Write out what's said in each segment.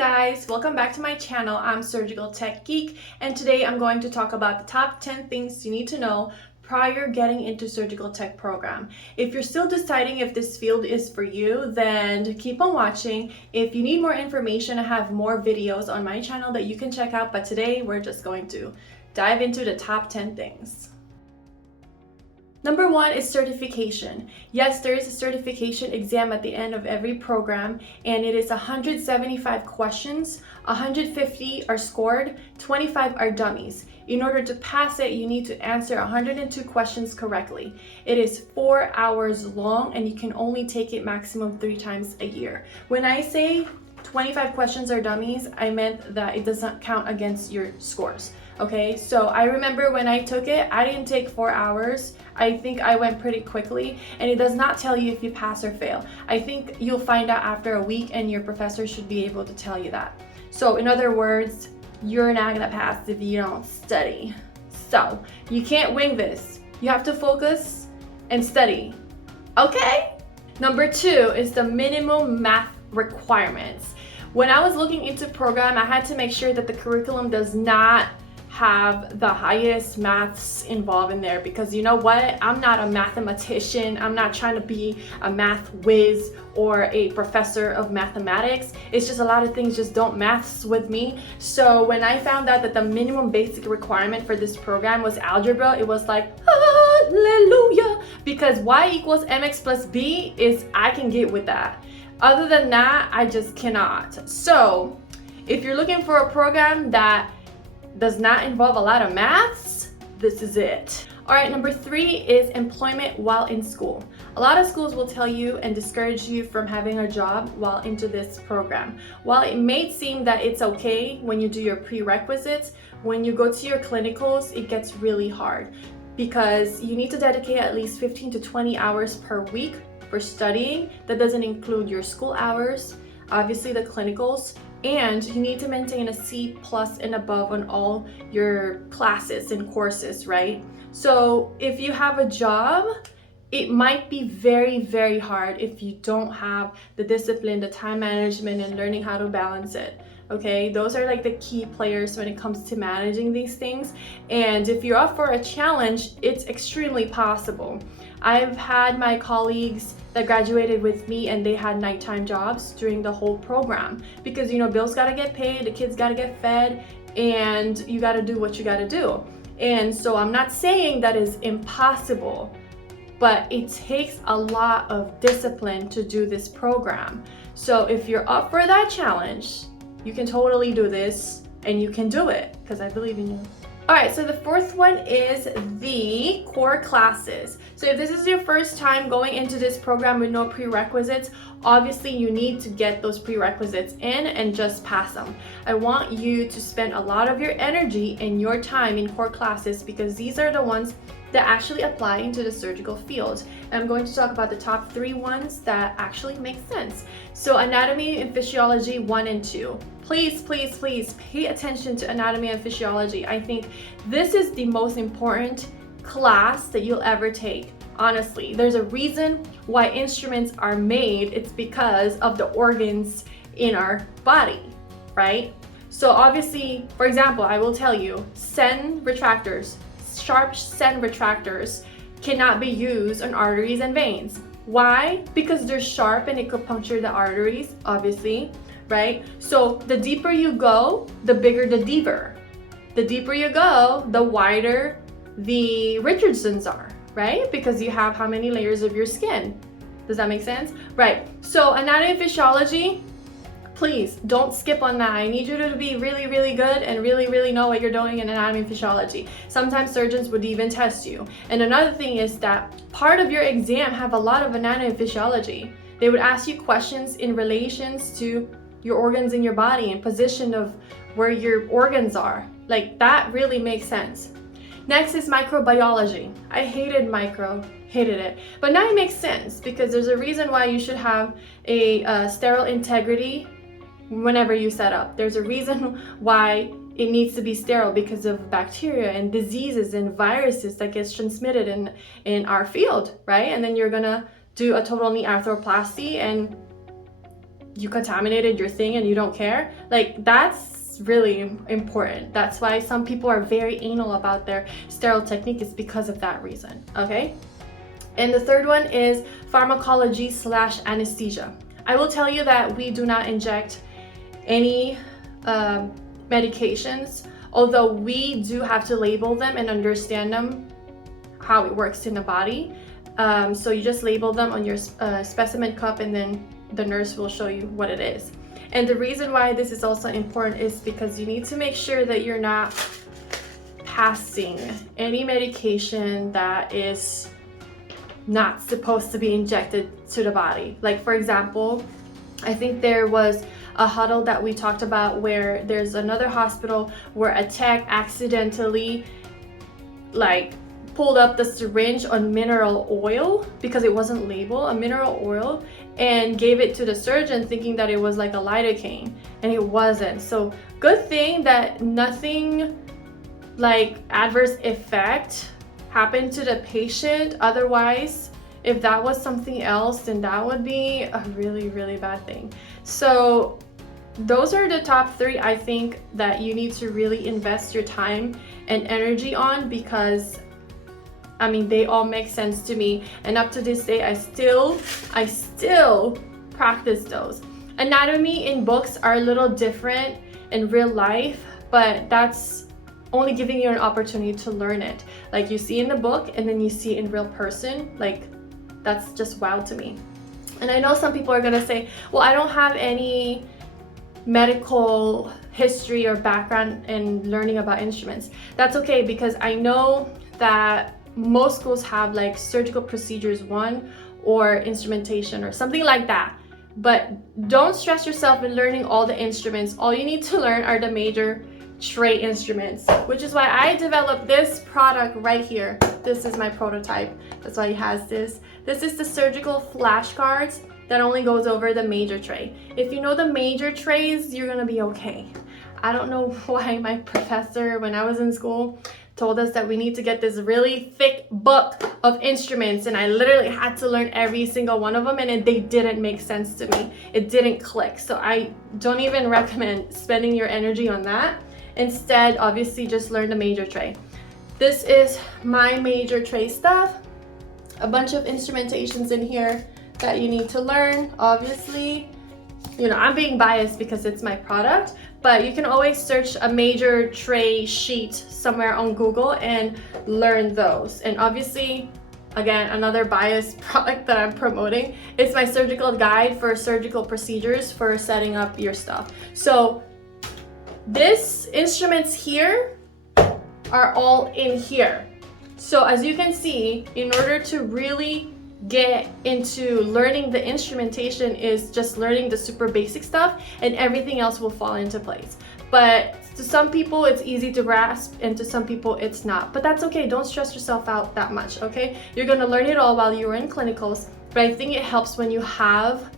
guys, welcome back to my channel. I'm Surgical Tech Geek, and today I'm going to talk about the top 10 things you need to know prior getting into surgical tech program. If you're still deciding if this field is for you, then keep on watching. If you need more information, I have more videos on my channel that you can check out, but today we're just going to dive into the top 10 things. Number 1 is certification. Yes, there is a certification exam at the end of every program, and it is 175 questions. 150 are scored, 25 are dummies. In order to pass it, you need to answer 102 questions correctly. It is 4 hours long, and you can only take it maximum 3 times a year. When I say 25 questions are dummies, I meant that it does not count against your scores. Okay, so I remember when I took it, I didn't take 4 hours. I think I went pretty quickly, and it does not tell you if you pass or fail. I think you'll find out after a week, and your professor should be able to tell you that. So in other words, you're not gonna pass if you don't study. So you can't wing this. You have to focus and study, okay? Number 2 is the minimum math requirements. When I was looking into program, I had to make sure that the curriculum does not have the highest maths involved in there, because you know what, I'm not a mathematician. I'm not trying to be a math whiz or a professor of mathematics. It's just a lot of things just don't maths with me. So when I found out that the minimum basic requirement for this program was algebra, it was like hallelujah, because y equals mx plus b is, I can get with that. Other than that, I just cannot. So if you're looking for a program that does not involve a lot of maths, this is it. All right, number 3 is employment while in school. A lot of schools will tell you and discourage you from having a job while into this program. While it may seem that it's okay when you do your prerequisites, when you go to your clinicals, it gets really hard, because you need to dedicate at least 15 to 20 hours per week for studying. That doesn't include your school hours, obviously the clinicals, and you need to maintain a C+ and above on all your classes and courses, right? So if you have a job, it might be very, very hard if you don't have the discipline, the time management, and learning how to balance it. Okay, those are like the key players when it comes to managing these things. And if you're up for a challenge, it's extremely possible. I've had my colleagues that graduated with me, and they had nighttime jobs during the whole program, because you know, bills gotta get paid, the kids gotta get fed, and you gotta do what you gotta do. And so I'm not saying that is impossible, but it takes a lot of discipline to do this program. So if you're up for that challenge, you can totally do this, and you can do it, because I believe in you. All right, so the 4th one is the core classes. So if this is your first time going into this program with no prerequisites, obviously you need to get those prerequisites in and just pass them. I want you to spend a lot of your energy and your time in core classes, because these are the ones that actually apply into the surgical field. And I'm going to talk about the top 3 ones that actually make sense. So anatomy and physiology 1 and 2. Please, please, please pay attention to anatomy and physiology. I think this is the most important class that you'll ever take. Honestly, there's a reason why instruments are made. It's because of the organs in our body, right? So obviously, for example, I will tell you, Sen retractors, sharp Sen retractors cannot be used on arteries and veins. Why? Because they're sharp and it could puncture the arteries, obviously, right? So the deeper you go, the bigger the deeper. The deeper you go, the wider the Richardsons are, right? Because you have how many layers of your skin. Does that make sense? Right. So anatomy and physiology, please don't skip on that. I need you to be really, really good and really, really know what you're doing in anatomy and physiology. Sometimes surgeons would even test you. And another thing is that part of your exam have a lot of anatomy and physiology. They would ask you questions in relations to your organs in your body and position of where your organs are. Like, that really makes sense. Next is microbiology. I hated it. But now it makes sense, because there's a reason why you should have a sterile integrity whenever you set up. There's a reason why it needs to be sterile, because of bacteria and diseases and viruses that gets transmitted in our field, right? And then you're gonna do a total knee arthroplasty, and you contaminated your thing and you don't care. Like, that's really important. That's why some people are very anal about their sterile technique, is because of that reason, okay? And the third one is pharmacology / anesthesia. I will tell you that we do not inject any medications, although we do have to label them and understand them, how it works in the body. So you just label them on your specimen cup, and then the nurse will show you what it is. And the reason why this is also important is because you need to make sure that you're not passing any medication that is not supposed to be injected to the body. Like, for example, I think there was a huddle that we talked about where there's another hospital where a tech accidentally like pulled up the syringe on mineral oil because it wasn't labeled a mineral oil, and gave it to the surgeon thinking that it was like a lidocaine, and it wasn't. So good thing that nothing like adverse effect happened to the patient. Otherwise, if that was something else, then that would be a really bad thing. So those are the top 3 I think that you need to really invest your time and energy on, because I mean, they all make sense to me, and up to this day I still practice those. Anatomy in books are a little different in real life, but that's only giving you an opportunity to learn it. Like, you see in the book and then you see it in real person. Like, that's just wild to me. And I know some people are gonna say, well, I don't have any medical history or background in learning about instruments. That's okay, because I know that most schools have like surgical procedures 1 or instrumentation or something like that. But don't stress yourself in learning all the instruments. All you need to learn are the major tray instruments, which is why I developed this product right here. This is my prototype. That's why it has this. This is the surgical flashcards that only goes over the major tray. If you know the major trays, you're gonna be okay. I don't know why my professor, when I was in school, told us that we need to get this really thick book of instruments, and I literally had to learn every single one of them, and they didn't make sense to me. It didn't click. So I don't even recommend spending your energy on that. Instead, obviously, just learn the major tray. This is my major tray stuff. A bunch of instrumentations in here that you need to learn. Obviously, you know, I'm being biased because it's my product, but you can always search a major tray sheet somewhere on Google and learn those. And obviously, again, another biased product that I'm promoting is my surgical guide for surgical procedures for setting up your stuff. So these instruments here are all in here. So as you can see, in order to really get into learning the instrumentation is just learning the super basic stuff, and everything else will fall into place. But to some people it's easy to grasp, and to some people it's not. But that's okay. Don't stress yourself out that much, okay? You're gonna learn it all while you're in clinicals, but I think it helps when you have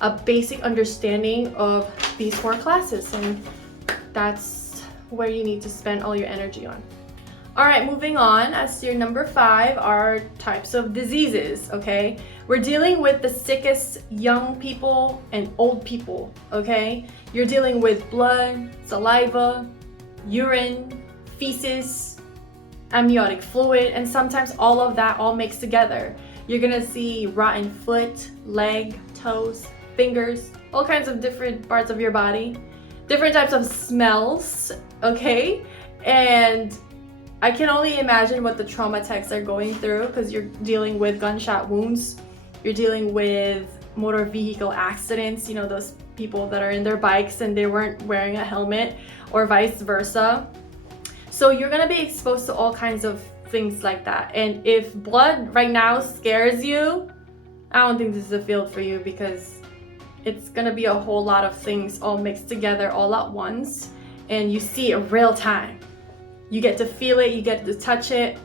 a basic understanding of these 4 classes, and that's where you need to spend all your energy on. All right, moving on, as your number 5 are types of diseases, okay? We're dealing with the sickest young people and old people, okay? You're dealing with blood, saliva, urine, feces, amniotic fluid, and sometimes all of that all mixed together. You're gonna see rotten foot, leg, toes, fingers, all kinds of different parts of your body, different types of smells, okay? And I can only imagine what the trauma techs are going through, because you're dealing with gunshot wounds, you're dealing with motor vehicle accidents, you know, those people that are in their bikes and they weren't wearing a helmet, or vice versa. So you're gonna be exposed to all kinds of things like that. And if blood right now scares you, I don't think this is a field for you, because it's gonna be a whole lot of things all mixed together all at once, and you see it real time. You get to feel it, you get to touch it.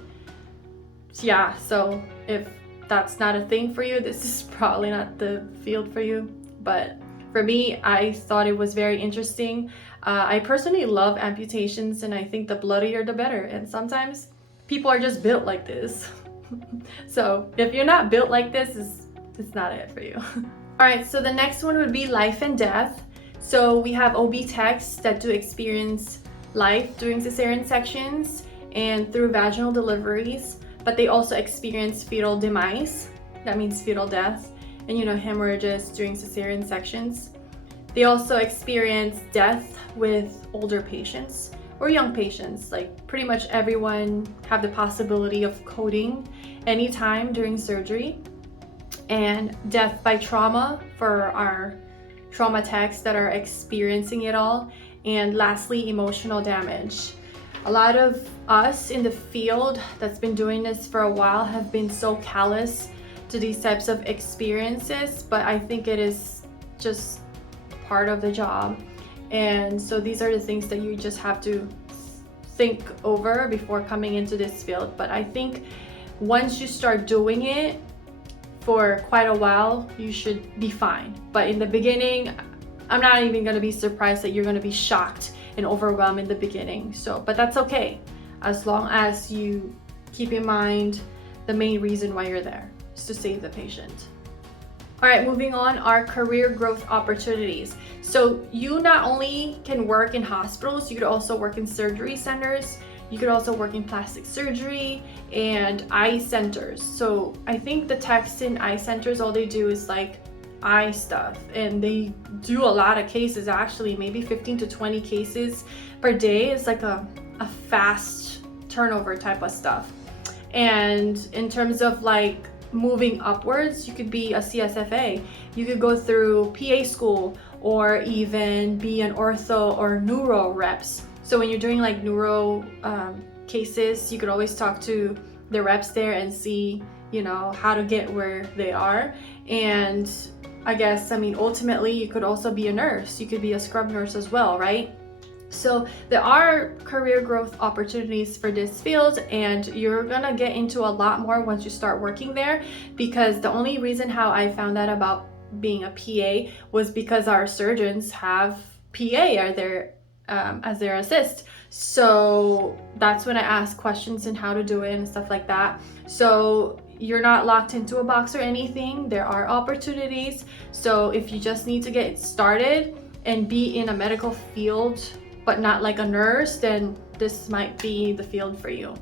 Yeah, so if that's not a thing for you, this is probably not the field for you. But for me, I thought it was very interesting. I personally love amputations, and I think the bloodier the better. And sometimes people are just built like this. So if you're not built like this, it's not it for you. All right, so the next one would be life and death. So we have OB techs that do experience life during cesarean sections and through vaginal deliveries, but they also experience fetal demise. That means fetal death, and hemorrhages during cesarean sections. They also experience death with older patients or young patients. Like pretty much everyone have the possibility of coding anytime during surgery. And death by trauma for our trauma techs that are experiencing it all. And lastly, emotional damage. A lot of us in the field that's been doing this for a while have been so callous to these types of experiences, but I think it is just part of the job. And so these are the things that you just have to think over before coming into this field. But I think once you start doing it for quite a while, you should be fine. But in the beginning, I'm not even going to be surprised that you're going to be shocked and overwhelmed in the beginning. But that's okay, as long as you keep in mind the main reason why you're there is to save the patient. All right, moving on, our career growth opportunities. So you not only can work in hospitals, you could also work in surgery centers. You could also work in plastic surgery and eye centers. So I think the techs in eye centers, all they do is like eye stuff, and they do a lot of cases, actually, maybe 15 to 20 cases per day. It's like a fast turnover type of stuff. And in terms of like moving upwards, you could be a CSFA. You could go through PA school or even be an ortho or neuro reps. So when you're doing like neuro cases, you could always talk to the reps there and see, how to get where they are. And I guess, ultimately you could also be a nurse. You could be a scrub nurse as well, right? So there are career growth opportunities for this field, and you're gonna get into a lot more once you start working there, because the only reason how I found out about being a PA was because our surgeons have PA as their assist. So that's when I asked questions and how to do it and stuff like that. So you're not locked into a box or anything. There are opportunities. So if you just need to get started and be in a medical field but not like a nurse, then this might be the field for you.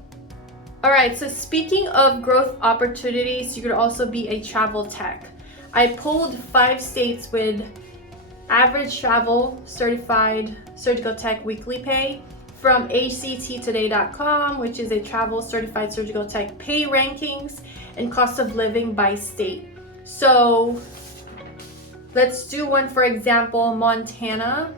All right, so speaking of growth opportunities, you could also be a travel tech. I pulled 5 states with average travel certified surgical tech weekly pay from hcttoday.com, which is a travel certified surgical tech pay rankings and cost of living by state. So let's do one. For example, Montana,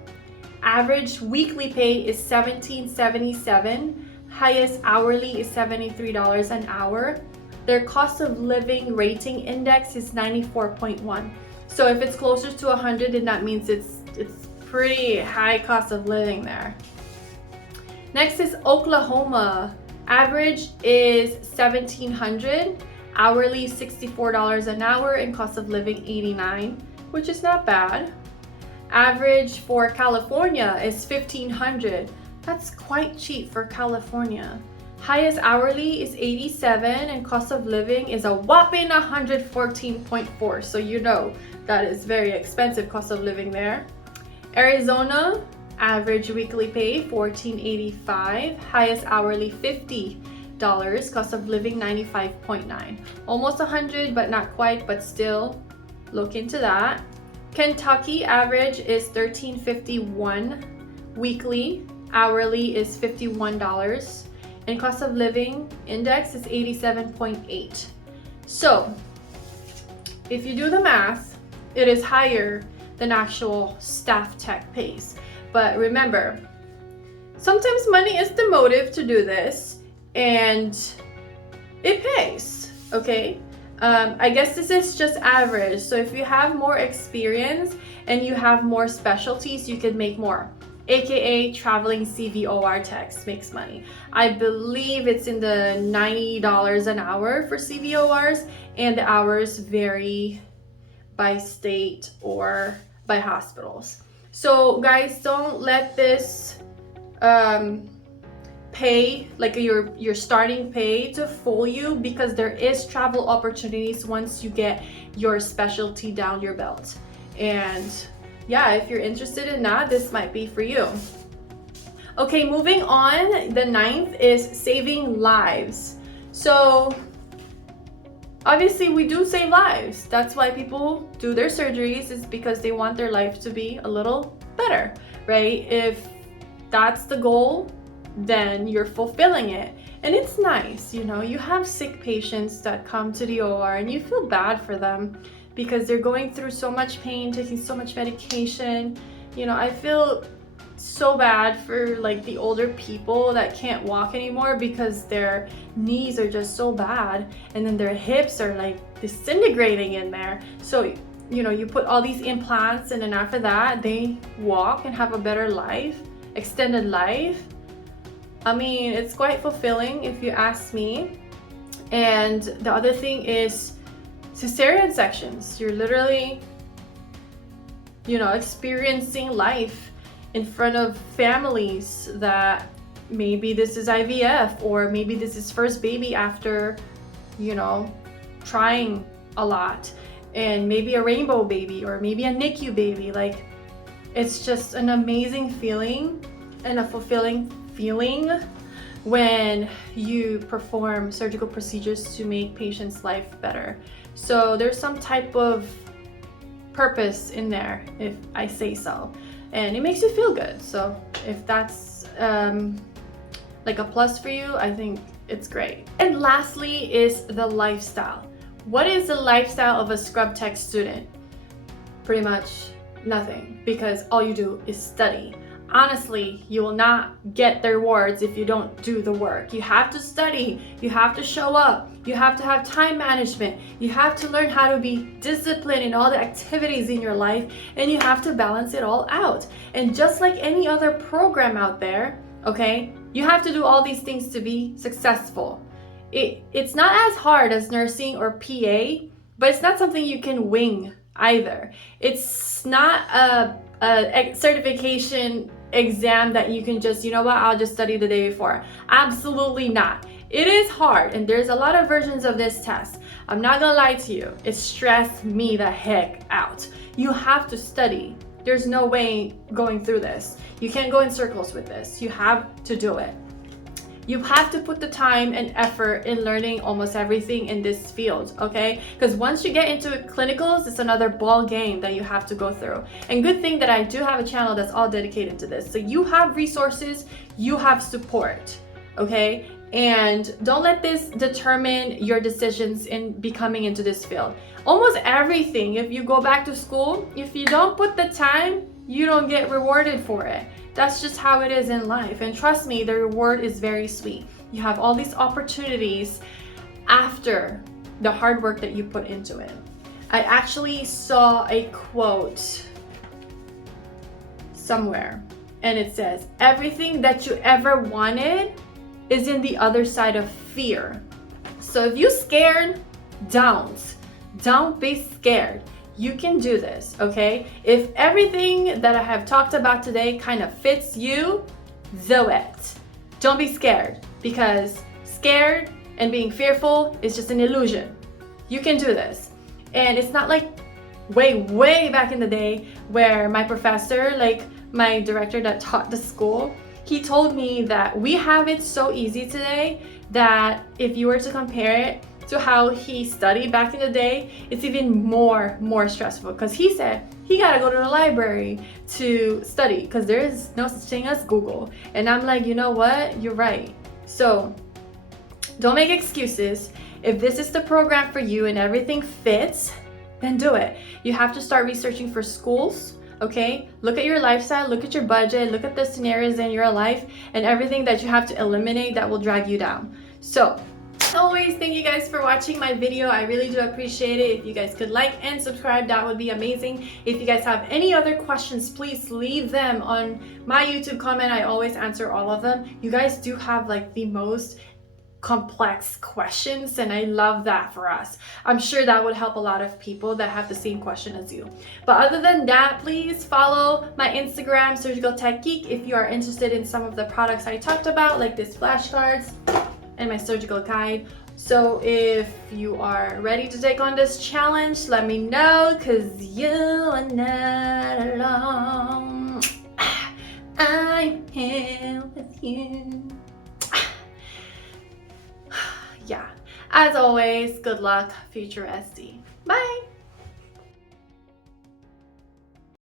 average weekly pay is $17.77. Highest hourly is $73 an hour. Their cost of living rating index is 94.1. So if it's closer to 100, then that means it's pretty high cost of living there. Next is Oklahoma. Average is $1,700. Hourly $64 an hour, and cost of living $89, which is not bad. Average for California is $1,500. That's quite cheap for California. Highest hourly is $87, and cost of living is a whopping $114.4. So that is very expensive cost of living there. Arizona, average weekly pay $14.85. Highest hourly $50. Cost of living $95.9. Almost 100, but not quite, but still look into that. Kentucky, average is $13.51 weekly. Hourly is $51. And cost of living index is 87.8. So if you do the math, it is higher than actual staff tech pays. But remember, sometimes money is the motive to do this, and it pays, okay? I guess this is just average. So if you have more experience and you have more specialties, you could make more. AKA traveling CVOR techs makes money. I believe it's in the $90 an hour for CVORs, and the hours vary by state or by pay, like your starting pay, to fool you, because there is travel opportunities once you get your specialty down your belt. And yeah, if you're interested in that, this might be for you. Okay, moving on, the 9th is saving lives. So obviously we do save lives. That's why people do their surgeries, is because they want their life to be a little better, right? If that's the goal, then you're fulfilling it. And it's nice, you know, you have sick patients that come to the OR and you feel bad for them because they're going through so much pain, taking so much medication. You know, I feel so bad for like the older people that can't walk anymore because their knees are just so bad, and then their hips are like disintegrating in there. So, you know, you put all these implants, and then after that they walk and have a better life, extended life. I mean, it's quite fulfilling if you ask me. And the other thing is cesarean sections. You're literally, you know, experiencing life in front of families that maybe this is IVF, or maybe this is first baby after, you know, trying a lot, and maybe a rainbow baby, or maybe a NICU baby. Like, it's just an amazing feeling and a fulfilling feeling when you perform surgical procedures to make patients' life better. So there's some type of purpose in there, if I say so, and it makes you feel good. So if that's like a plus for you, I think it's great. And lastly is the lifestyle. What is the lifestyle of a scrub tech student? Pretty much nothing, because all you do is study. Honestly, you will not get the rewards if you don't do the work. You have to study, you have to show up, you have to have time management, you have to learn how to be disciplined in all the activities in your life, and you have to balance it all out. And just like any other program out there, okay, you have to do all these things to be successful. It's not as hard as nursing or PA, but it's not something you can wing either. It's not a certification exam that you can just, you know what, I'll just study the day before. Absolutely not. It is hard, and there's a lot of versions of this test. I'm not gonna lie to you, it stressed me the heck out. You have to study. There's no way going through this. You can't go in circles with this. You have to do it. You have to put the time and effort in learning almost everything in this field, okay? Because once you get into clinicals, it's another ball game that you have to go through. And good thing that I do have a channel that's all dedicated to this. So you have resources, you have support, okay? And don't let this determine your decisions in becoming into this field. Almost everything, if you go back to school, if you don't put the time, you don't get rewarded for it. That's just how it is in life. And trust me, the reward is very sweet. You have all these opportunities after the hard work that you put into it. I actually saw a quote somewhere, and it says, everything that you ever wanted is in the other side of fear. So if you're scared, don't be scared. You can do this, okay? If everything that I have talked about today kind of fits you, do it. Don't be scared, because scared and being fearful is just an illusion. You can do this. And it's not like way back in the day where my professor, like my director that taught the school, he told me that we have it so easy today that if you were to compare it to how he studied back in the day, it's even more stressful, because he said he gotta go to the library to study because there is no such thing as Google. And I'm like, you know what, you're right. So don't make excuses. If this is the program for you and everything fits, then do it. You have to start researching for schools, okay? Look at your lifestyle, look at your budget, look at the scenarios in your life and everything that you have to eliminate that will drag you down. So as always, thank you guys for watching my video. I really do appreciate it. If you guys could like and subscribe, that would be amazing. If you guys have any other questions, please leave them on my YouTube comment. I always answer all of them. You guys do have like the most complex questions, and I love that for us. I'm sure that would help a lot of people that have the same question as you. But other than that, please follow my Instagram, Surgical Tech Geek, if you are interested in some of the products I talked about, like this flashcards and my surgical guide. So if you are ready to take on this challenge, let me know, because you are not alone. I'm here with you. Yeah, as always, good luck, future SD. Bye.